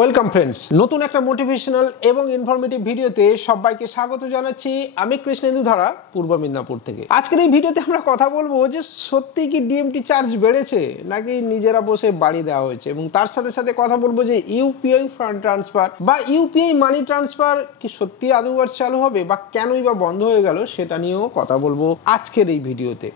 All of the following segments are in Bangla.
ওয়েলকাম ফ্রেন্ডস, নতুন একটা মোটিভেশনাল এবং ইনফরমেটিভ ভিডিওতে সবাইকে স্বাগত জানাচ্ছি। আমি কৃষ্ণেন্দু ধারা, পূর্ব মেদিনীপুর থেকে। আজকের এই ভিডিওতে আমরা কথা বলবো যে সত্যি কি ডিএমটি চার্জ বেড়েছে নাকি নিজেরা বসে বাড়ি দেওয়া হয়েছে, এবং তার সাথে সাথে কথা বলবো যে ইউপিআই ফান্ড ট্রান্সফার বা ইউপিআই মানি ট্রান্সফার কি সত্যি আদৌ আর চালু হবে বা কেনই বা বন্ধ হয়ে গেল সেটা নিয়েও কথা বলবো আজকের এই ভিডিওতে।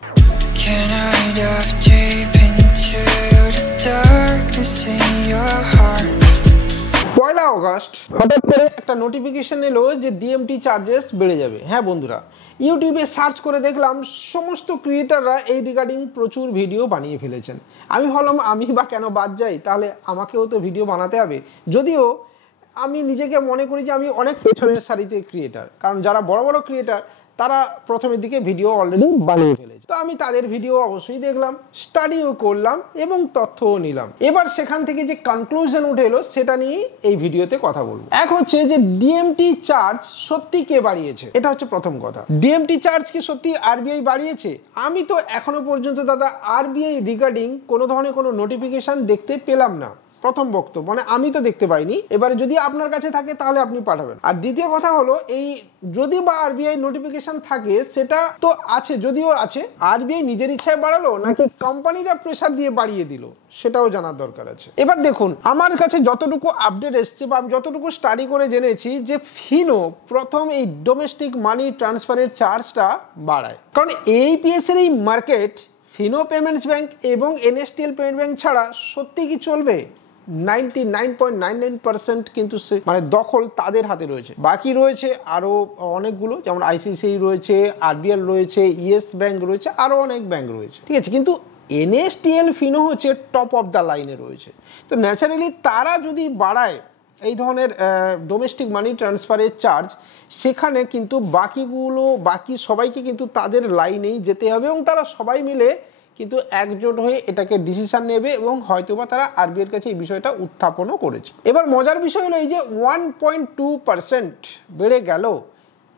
পয়লা অগস্ট হঠাৎ করে একটা নোটিফিকেশন এলো যে ডিএমটি চার্জেস বেড়ে যাবে। হ্যাঁ বন্ধুরা, ইউটিউবে সার্চ করে দেখলাম সমস্ত ক্রিয়েটাররা এই রিগার্ডিং প্রচুর ভিডিও বানিয়ে ফেলেছেন। আমি ভাবলাম আমি বা কেন বাদ যাই, তাহলে আমাকেও তো ভিডিও বানাতে হবে। যদিও আমি নিজেকে মনে করি যে আমি অনেক পেছনের সারিতে ক্রিয়েটার, কারণ যারা বড় বড় ক্রিয়েটার তারা প্রথমের দিকে ভিডিও অলরেডি বানিয়ে ফেলেছে। তো আমি তাদের ভিডিও অবশ্যই দেখলাম, স্টাডিও করলাম এবং তথ্যও নিলাম। এবার সেখান থেকে যে কনক্লুশন উঠে এলো সেটা নিয়ে এই ভিডিওতে কথা বলবো। এক হচ্ছে যে ডিএমটি চার্জ সত্যি কে বাড়িয়েছে, এটা হচ্ছে প্রথম কথা। ডিএমটি চার্জ কি সত্যি আরবিআই বাড়িয়েছে? আমি তো এখনো পর্যন্ত দাদা আরবিআই রিগার্ডিং কোনো ধরনের কোনো নোটিফিকেশন দেখতে পেলাম না। প্রথম বক্তব্য, মানে আমি তো দেখতে পাইনি। এবারে যদি আপনার কাছে থাকে তাহলে আপনি পাঠাবেন। আর দ্বিতীয় কথা হলো, এই যদি বা আরবিআই নোটিফিকেশন থাকে সেটা তো আছে, যদিও আছে, আরবিআই নিজের ইচ্ছায় বাড়ালো নাকি কোম্পানিরা প্রেসার দিয়ে বাড়িয়ে দিল সেটাও জানার দরকার আছে। এবার দেখুন, আমার কাছে যতটুকু আপডেট এসছে বা যতটুকু স্টাডি করে জেনেছি যে ফিনো প্রথম এই ডোমেস্টিক মানি ট্রান্সফারের চার্জটা বাড়ায়, কারণ এইপিএস এর এই মার্কেট ফিনো পেমেন্টস ব্যাংক এবং এনএসটিএল পেমেন্ট ব্যাংক ছাড়া সত্যি কি চলবে? 99.99% কিন্তু মানে দখল তাদের হাতে রয়েছে। বাকি রয়েছে আরো অনেকগুলো, যেমন আইসিআইসিআই রয়েছে, আরবিএল রয়েছে, ইয়েস ব্যাংক রয়েছে, আরো অনেক ব্যাংক রয়েছে, ঠিক আছে। কিন্তু এনএসটিএল ফিনো হচ্ছে টপ অফ দ্য লাইনে রয়েছে। তো ন্যাচারালি তারা যদি বাড়ায় এই ধরনের ডোমেস্টিক মানি ট্রান্সফারের চার্জ, সেখানে কিন্তু বাকি সবাইকে কিন্তু তাদের লাইনেই যেতে হবে এবং তারা সবাই মিলে কিন্তু একজোট হয়ে এটাকে ডিসিশন নেবে এবং হয়তোবা তারা আরবিআইয়ের কাছে এই বিষয়টা উত্থাপনও করেছে। এবার মজার বিষয় হলো এই যে 1.2% বেড়ে গেল,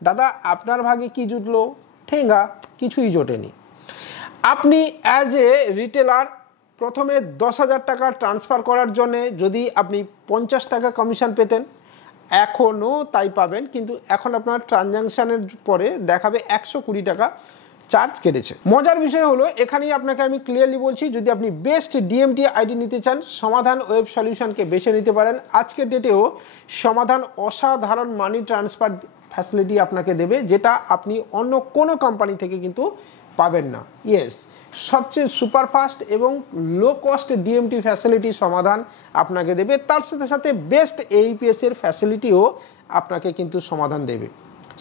দাদা আপনার ভাগে কি জুটলো? ঠেঙ্গা কিছুই জোটেনি। আপনি অ্যাজ এ রিটেলার প্রথমে 10,000 টাকা ট্রান্সফার করার জন্যে যদি আপনি 50 টাকা কমিশন পেতেন, এখনও তাই পাবেন, কিন্তু এখন আপনার ট্রানজ্যাকশানের পরে দেখাবে 120 টাকা চার্জ কেটেছে। মজার বিষয় হলো, এখানেই আপনাকে আমি ক্লিয়ারলি বলছি, যদি আপনি বেস্ট ডিএমটি আইডি নিতে চান, সমাধান ওয়েব সলিউশনকে বেছে নিতে পারেন। আজকের ডেটেও সমাধান অসাধারণ মানি ট্রান্সফার ফ্যাসিলিটি আপনাকে দেবে, যেটা আপনি অন্য কোনো কোম্পানি থেকে কিন্তু পাবেন না। ইয়েস, সবচেয়ে সুপারফাস্ট এবং লো কস্ট ডিএমটি ফ্যাসিলিটি সমাধান আপনাকে দেবে। তার সাথে সাথে বেস্ট এইপিএস এর ফ্যাসিলিটিও আপনাকে কিন্তু সমাধান দেবে।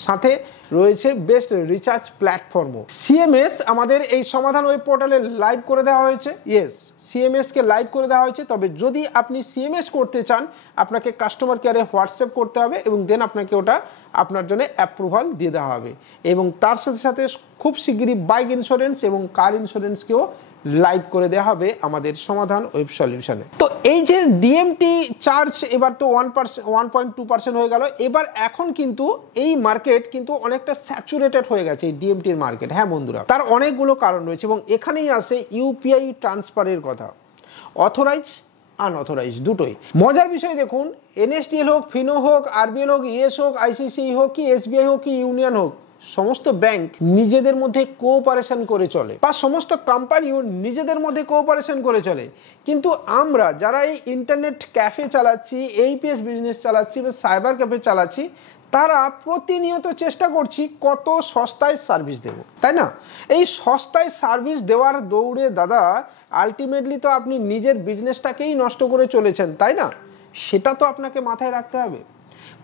সাথে রয়েছে বেস্ট রিচার্জ প্ল্যাটফর্মও। সিএমএস আমাদের এই সমাধান ওয়েব পোর্টালে লাইভ করে দেওয়া হয়েছে। ইয়েস, সিএমএসকে লাইভ করে দেওয়া হয়েছে। তবে যদি আপনি সিএমএস করতে চান, আপনাকে কাস্টমার কেয়ারে হোয়াটসঅ্যাপ করতে হবে এবং দেন আপনাকে ওটা আপনার জন্য অ্যাপ্রুভাল দিয়ে দেওয়া হবে। এবং তার সাথে সাথে খুব শিগগিরই বাইক ইন্স্যুরেন্স এবং কার ইন্স্যুরেন্সকেও লাইভ করে দেওয়া হবে আমাদের সমাধান ওয়েব সলিউশনে। তো এই যে ডিএমটি চার্জ এবার তো 1.2% হয়ে গেল। এবার এখন কিন্তু এই মার্কেট কিন্তু অনেকটা স্যাচুরেটেড হয়ে গেছে, এই ডিএমটির মার্কেট। হ্যাঁ বন্ধুরা, তার অনেকগুলো কারণ রয়েছে এবং এখানেই আসে ইউপিআই ট্রান্সফারের কথা, অথরাইজ আনঅথরাইজ দুটোই। মজার বিষয় দেখুন, এনএসটিএল হোক, ফিনো হোক, আরবিএল হোক, ইয়েস হোক, আইসিআইসিআই হোক, কি এসবিআই হোক, কি ইউনিয়ন হোক, সমস্ত ব্যাংক নিজেদের মধ্যে কোঅপারেশন করে চলে, বা সমস্ত কোম্পানিও নিজেদের মধ্যে কোঅপারেশন করে চলে। কিন্তু আমরা যারা এই ইন্টারনেট ক্যাফে চালাচ্ছি, এইপিএস বিজনেস চালাচ্ছি বা সাইবার ক্যাফে চালাচ্ছি, তারা প্রতিনিয়ত চেষ্টা করছি কত সস্তায় সার্ভিস দেব, তাই না? এই সস্তায় সার্ভিস দেওয়ার দৌড়ে দাদা আলটিমেটলি তো আপনি নিজের বিজনেসটাকেই নষ্ট করে চলেছেন, তাই না? সেটা তো আপনাকে মাথায় রাখতে হবে।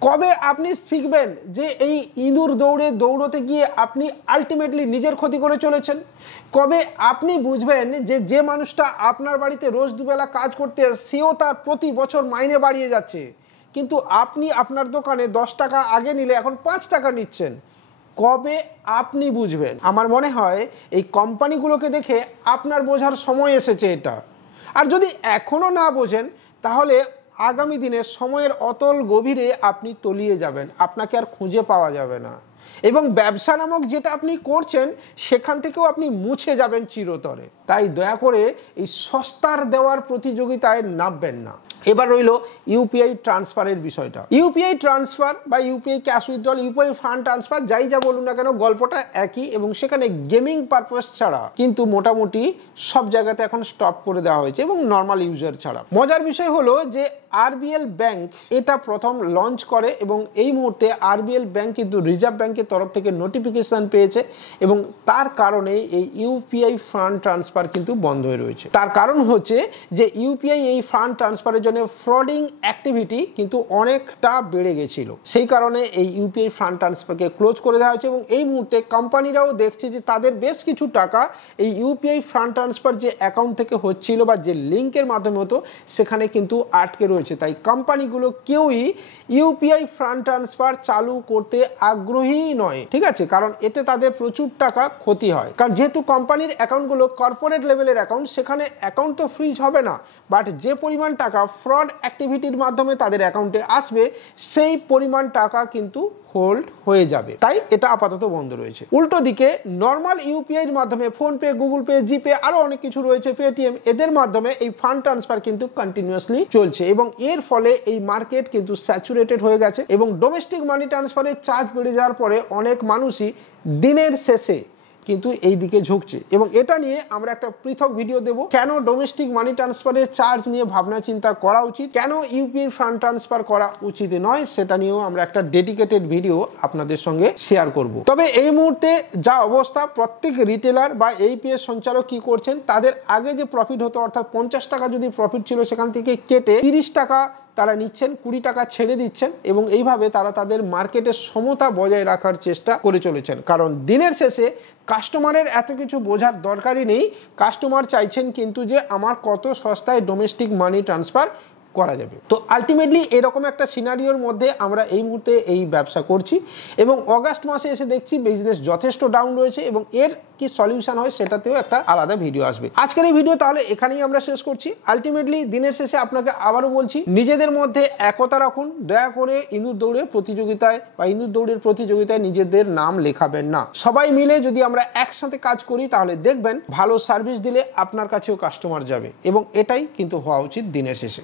কবে আপনি শিখবেন যে এই ইঁদুর দৌড়তে গিয়ে আপনি আলটিমেটলি নিজের ক্ষতি করে চলেছেন? কবে আপনি বুঝবেন যে মানুষটা আপনার বাড়িতে রোজ দুবেলা কাজ করতে সেও তার প্রতি বছর মাইনে বাড়িয়ে যাচ্ছে, কিন্তু আপনি আপনার দোকানে 10 টাকা আগে নিলে এখন 5 টাকা নিচ্ছেন? কবে আপনি বুঝবেন? আমার মনে হয় এই কোম্পানিগুলোকে দেখে আপনার বোঝার সময় এসেছে এটা। আর যদি এখনও না বোঝেন, তাহলে আগামী দিনে সময়ের অতল গভীরে আপনি তলিয়ে যাবেন, আপনাকে আর খুঁজে পাওয়া যাবে না, এবং ব্যবসা নামক যেটা আপনি করছেন সেখান থেকেও আপনি মুছে যাবেন চিরতরে। তাই দয়া করে এই সস্তার দেওয়ার প্রতিযোগিতায় নামবেন না। এবার রইল ইউপিআই ট্রান্সফারের বিষয়টা। ইউপিআই ট্রান্সফার বা UPI cash withdrawal, UPI fund transfer, যাই যা বলুন না কেন গল্পটা একই, এবং সেখানে গেমিং পারপাস ছাড়া কিন্তু মোটামুটি সব জায়গাতে এখন স্টপ করে দেওয়া হয়েছে, এবং নর্মাল ইউজার ছাড়া। মজার বিষয় হলো যে আরবিএল ব্যাংক এটা প্রথম লঞ্চ করে, এবং এই মুহূর্তে আরবিএল ব্যাংক কিন্তু রিজার্ভ ব্যাংকের তরফ থেকে নোটিফিকেশন পেয়েছে, এবং তার কারণে এই ইউপিআই ফান্ড ট্রান্সফার কিন্তু বন্ধ হয়ে রয়েছে। তার কারণ হচ্ছে যে ইউপিআই এই ফান্ড ট্রান্সফারের জন্য ফ্রডিং অ্যাক্টিভিটি কিন্তু অনেকটা বেড়ে গেছিল, সেই কারণে এই ইউপিআই ফান্ড ট্রান্সফারকে ক্লোজ করে দেওয়া হয়েছে। এবং এই মুহূর্তে কোম্পানিরাও দেখছে যে তাদের বেশ কিছু টাকা এই ইউপিআই ফান্ড ট্রান্সফার যে অ্যাকাউন্ট থেকে হচ্ছিল বা যে লিঙ্কের মাধ্যমে হতো সেখানে কিন্তু আটকে রয়েছে। তাই কোম্পানিগুলো কেউই ইউপিআই ফান্ড ট্রান্সফার চালু করতে আগ্রহী নয়, ঠিক আছে, কারণ এতে তাদের প্রচুর টাকা ক্ষতি হয়। কারণ যেহেতু কোম্পানির অ্যাকাউন্টগুলো কর্পোরেট লেভেলের অ্যাকাউন্ট, সেখানে অ্যাকাউন্ট তো ফ্রিজ হবে না, বাট যে পরিমাণ টাকা ফ্রড অ্যাক্টিভিটির মাধ্যমে তাদের অ্যাকাউন্টে আসবে সেই পরিমাণ টাকা কিন্তু হোল্ড হয়ে যাবে। তাই এটা আপাতত বন্ধ রয়েছে। উল্টো দিকে নর্মাল ইউপিআই এর মাধ্যমে ফোনপে, গুগল পে, জিপে, আরো অনেক কিছু রয়েছে, পেটিএম, এদের মাধ্যমে এই ফান্ড ট্রান্সফার কিন্তু কন্টিনিউয়াসলি চলছে, এবং এর ফলে এই মার্কেট কিন্তু স্যাচুরেটেড হয়ে গেছে। এবং ডোমেস্টিক মানি ট্রান্সফারের চার্জ বেড়ে যাওয়ার পরে অনেক মানুষই দিনের শেষে কিন্তু এই দিকে ঝুঁকছে, এবং এটা নিয়ে আমরা একটা পৃথক ভিডিও দেব, কেন ডোমেস্টিক মানি ট্রান্সফারের চার্জ নিয়ে ভাবনা চিন্তা করা উচিত, কেন ইউপিআই ফান্ড ট্রান্সফার করা উচিত নয়, সেটা নিয়েও আমরা একটা ডেডিকেটেড ভিডিও আপনাদের সঙ্গে শেয়ার করব। তবে এই মুহূর্তে যা অবস্থা, প্রত্যেক রিটেলার বা এইপিএস সঞ্চালক কি করছেন, তাদের আগে যে প্রফিট হতো, অর্থাৎ 50 টাকা যদি প্রফিট ছিল সেখান থেকে কেটে 30 টাকা তারা নিচ্ছেন, 20 টাকা ছেড়ে দিচ্ছেন, এবং এইভাবে তারা তাদের মার্কেটের সমতা বজায় রাখার চেষ্টা করে চলেছেন। কারণ দিনের শেষে কাস্টমারের এত কিছু বোঝার দরকারই নেই, কাস্টমার চাইছেন কিন্তু যে আমার কত সস্তায় ডোমেস্টিক মানি ট্রান্সফার করা যাবে। তো আলটিমেটলি এরকম একটা সিনারিওর মধ্যে আমরা এই মুহূর্তে এই ব্যবসা করছি, এবং অগাস্ট মাসে এসে দেখছি বিজনেস যথেষ্ট ডাউন রয়েছে, এবং এর কি সলিউশন হয় সেটাতেও একটা আলাদা ভিডিও আসবে। আজকের এই ভিডিও তাহলে এখানেই আমরা শেষ করছি। আলটিমেটলি দিনের শেষে আপনাকে আবারও বলছি, নিজেদের মধ্যে একতা রাখুন, দয়া করে ইঁদুর দৌড়ের প্রতিযোগিতায় বা ইঁদুর দৌড়ের প্রতিযোগিতায় নিজেদের নাম লেখাবেন না। সবাই মিলে যদি আমরা একসাথে কাজ করি তাহলে দেখবেন ভালো সার্ভিস দিলে আপনার কাছেও কাস্টমার যাবে, এবং এটাই কিন্তু হওয়া উচিত দিনের শেষে।